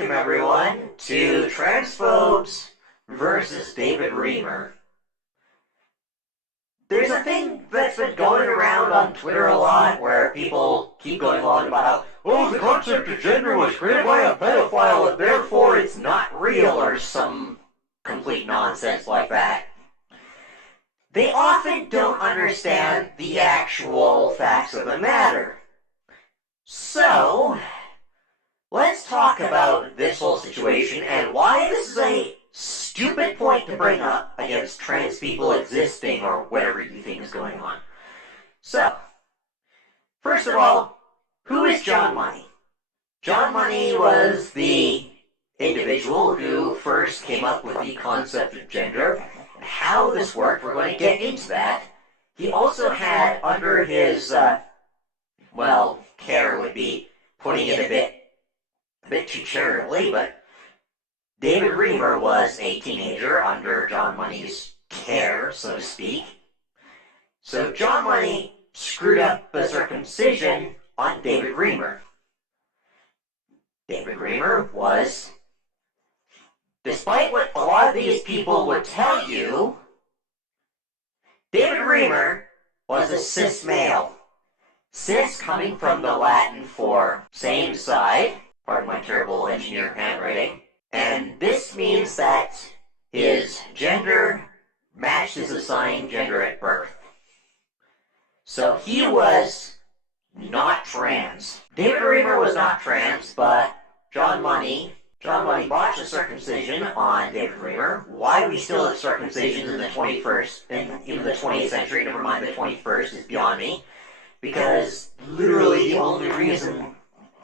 welcome everyone to Transphobes versus David Reamer. There's a thing that's been going around on Twitter a lot where people keep going on about how, oh, the concept of gender was created by a pedophile and therefore it's not real, or some complete nonsense like that. They often don't understand the actual facts of the matter. So, let's talk about this whole situation and why this is a stupid point to bring up against trans people existing or whatever you think is going on. So, first of all, who is John Money? John Money was the individual who first came up with the concept of gender and how this worked. We're going to get into that. He also had under his, care would be putting it a bit too charitably, but David Reamer was a teenager under John Money's care, so to speak. So John Money screwed up the circumcision on David Reamer. David Reamer was, despite what a lot of these people would tell you, David Reamer was a cis male. Cis coming from the Latin for same side, pardon my terrible engineer handwriting, and this means that his gender matched his assigned gender at birth. So he was not trans. David Reamer was not trans, but John Money botched the circumcision on David Reamer. Why we still have circumcisions in the 21st, and even the 20th century, never mind the 21st, is beyond me. Because literally the only reason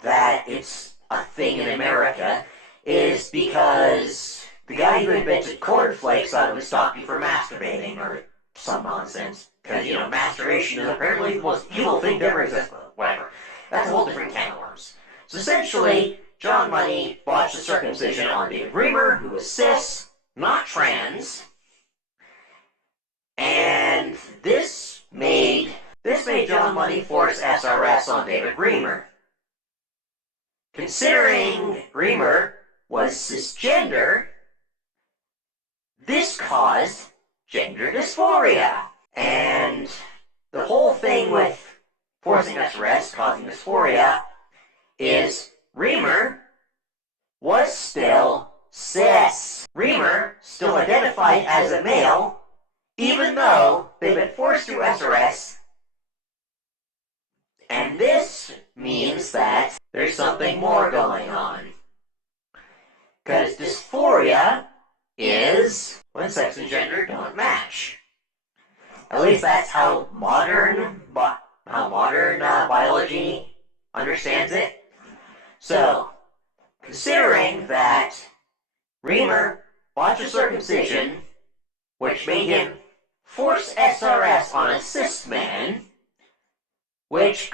that it's a thing in America is because the guy who invented cornflakes thought it would stop you from masturbating, or some nonsense. Because, masturbation is apparently the most evil thing to ever exist, but whatever. That's a whole different can of worms. So essentially, John Money botched the circumcision on David Reamer, who was cis, not trans, and this made John Money force SRS on David Reamer. Considering Reamer was cisgender, this caused gender dysphoria. And the whole thing with forcing SRS, causing dysphoria, is Reamer was still cis. Reamer still identified as a male, even though they've been forced through SRS. And this means that there's something more going on. Because dysphoria is when sex and gender don't match. At least that's how modern biology understands it. So, considering that Reamer botched a circumcision, which made him force SRS on a cis man, which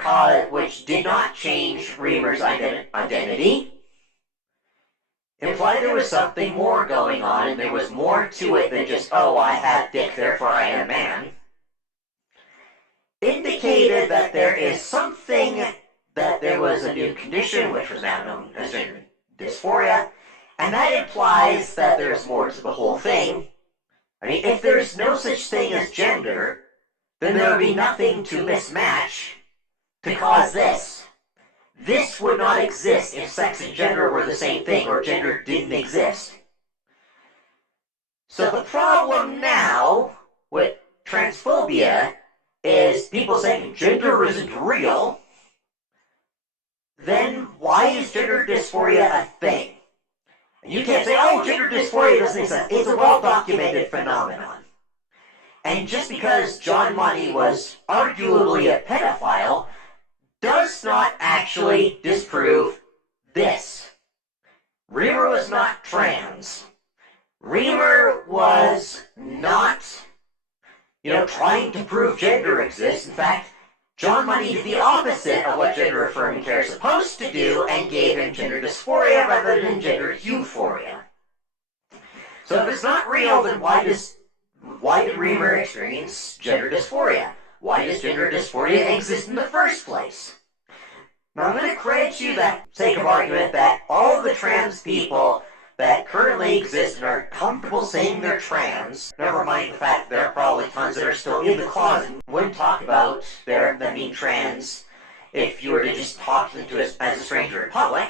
did not change Reamer's identity, implied there was something more going on, and there was more to it than just, oh, I have dick, therefore I am a man. Indicated that there is something, that there was a new condition, which was now known as gender dysphoria, and that implies that there's more to the whole thing. I mean, if there's no such thing as gender, then there would be nothing to mismatch to cause this. This would not exist if sex and gender were the same thing, or gender didn't exist. So the problem now with transphobia is people saying gender isn't real. Then why is gender dysphoria a thing? And you can't say, oh, gender dysphoria doesn't exist. It's a well-documented phenomenon. And just because John Money was arguably a pedophile does not actually disprove this. Reamer was not trans. Reamer was not, trying to prove gender exists. In fact, John Money did the opposite of what gender-affirming care is supposed to do and gave him gender dysphoria rather than gender euphoria. So if it's not real, then why did Reamer experience gender dysphoria? Why does gender dysphoria exist in the first place? Now I'm going to credit you that, sake of argument, that all of the the trans people that currently exist and are comfortable saying they're trans, never mind the fact that there are probably tons that are still in the closet and wouldn't talk about them being trans if you were to just talk to them as a stranger in public,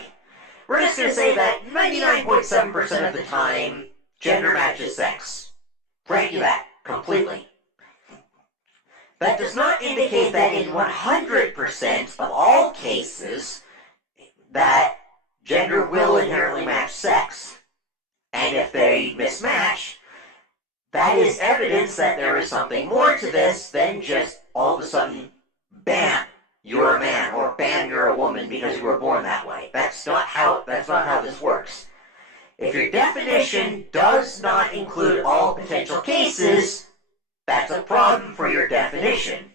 we're just going to say that 99.7% of the time, gender matches sex. Grant you that, completely. That does not indicate that in 100% of all cases, that gender will inherently match sex. And if they mismatch, that is evidence that there is something more to this than just all of a sudden, bam, you're a man, or bam, you're a woman because you were born that way. That's not how this works. If your definition does not include all potential cases, that's a problem for your definition.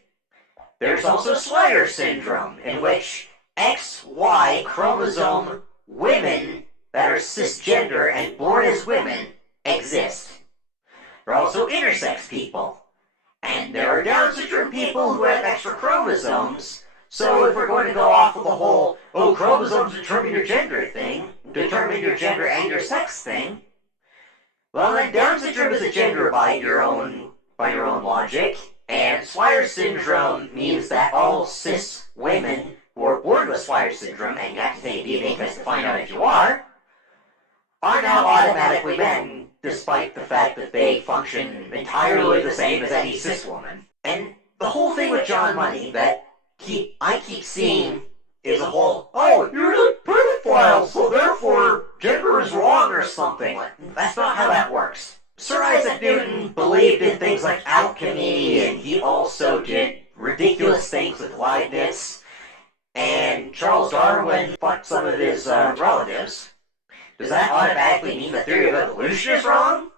There's also Swyer syndrome, in which XY chromosome women that are cisgender and born as women exist. There are also intersex people. And there are Down syndrome people who have extra chromosomes. So if we're going to go off of the whole, chromosomes determine your gender thing, determine your gender and your sex thing, well then Down syndrome is a gender by your own logic, and Swyer syndrome means that all cis women who are born with Swyer syndrome, and you have to take a DNA test to find out if you are now automatically men, despite the fact that they function entirely the same as any cis woman. And the whole thing with John Money that I keep seeing is a whole, you're a pedophile, so therefore gender is wrong or something. That's not how that works. Sir Isaac Newton believed in things like alchemy, and he also did ridiculous things with Leibniz, and Charles Darwin fucked some of his relatives. Does that automatically mean the theory of evolution is wrong?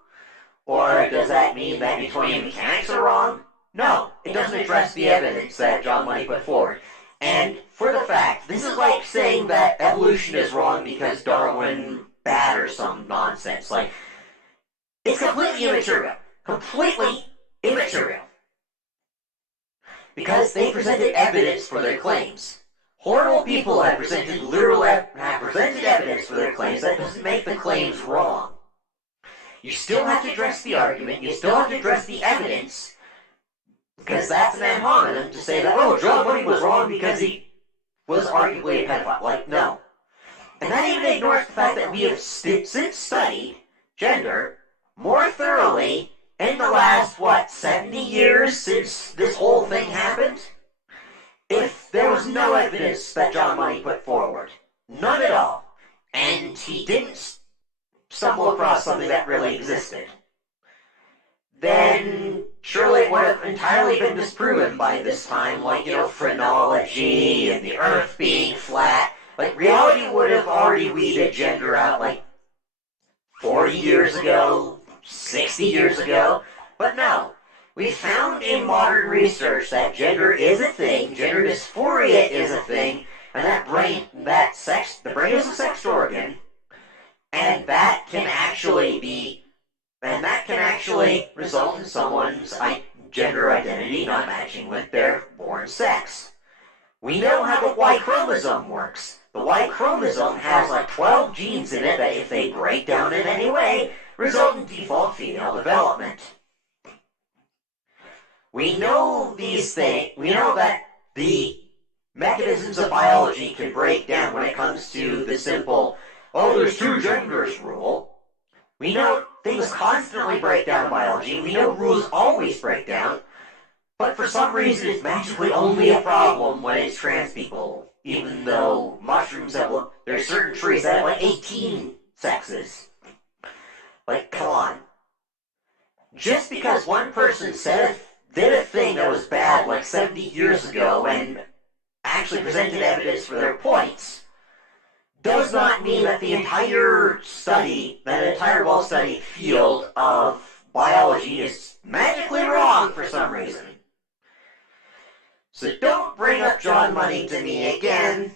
Or does that mean that Newtonian mechanics are wrong? No, it doesn't address the evidence that John Money put forward. And for the fact, this is like saying that evolution is wrong because Darwin bad or some nonsense. Like, it's completely immaterial. Completely immaterial. Because they presented evidence for their claims. Horrible people have presented evidence for their claims. That doesn't make the claims wrong. You still have to address the argument. You still have to address the evidence. Because that's an ad hominem to say that, John Money was wrong because he was arguably a pedophile. Like, no. And that even ignores the fact that we have since studied gender more thoroughly in the last, 70 years since this whole thing happened? If there was no evidence that John Money put forward, none at all, and he didn't stumble across something that really existed, then surely it would have entirely been disproven by this time, like, phrenology and the earth being flat. Like, reality would have already weeded gender out, 40 years ago, 60 years ago, but no. We found in modern research that gender is a thing, gender dysphoria is a thing, and the brain is a sex organ, and that can actually result in someone's gender identity not matching with their born sex. We know how the Y chromosome works. The Y chromosome has 12 genes in it that, if they break down in any way, result in default female development. We know these things. We know that the mechanisms of biology can break down when it comes to the simple, there's two genders rule. We know things constantly break down in biology. We know rules always break down. But for some reason, it's magically only a problem when it's trans people. Even though mushrooms there's certain trees that have 18 sexes. Come on. Just because one person did a thing that was bad 70 years ago and actually presented evidence for their points does not mean that the entire well-studied field of biology is magically wrong for some reason. So don't bring up John Money to me again,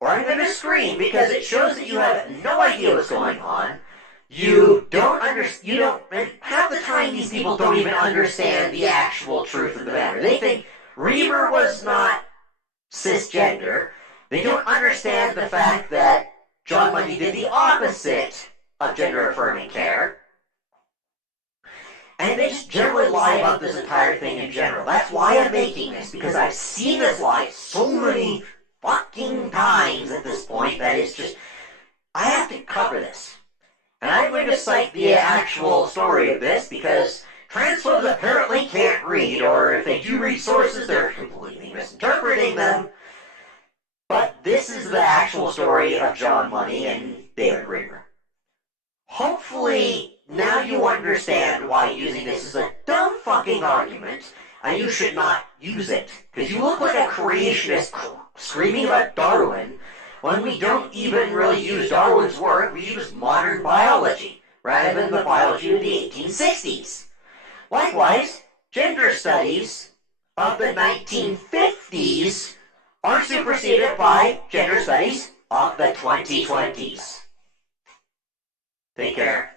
or I'm going to scream, because it shows that you have no idea what's going on. And half the time these people don't even understand the actual truth of the matter. They think Reamer was not cisgender. They don't understand the fact that John Money did the opposite of gender-affirming care. And they just generally lie about this entire thing in general. That's why I'm making this, because I've seen this lie so many fucking times at this point that it's just, I have to cover this. And I'm going to cite the actual story of this because transphobes apparently can't read, or if they do read sources, they're completely misinterpreting them. But this is the actual story of John Money and David Reamer. Hopefully, now you understand why using this is a dumb fucking argument, and you should not use it. Because you look like a creationist screaming about Darwin, when we don't even really use Darwin's work, we use modern biology, rather than the biology of the 1860s. Likewise, gender studies of the 1950s are superseded by gender studies of the 2020s. Take care.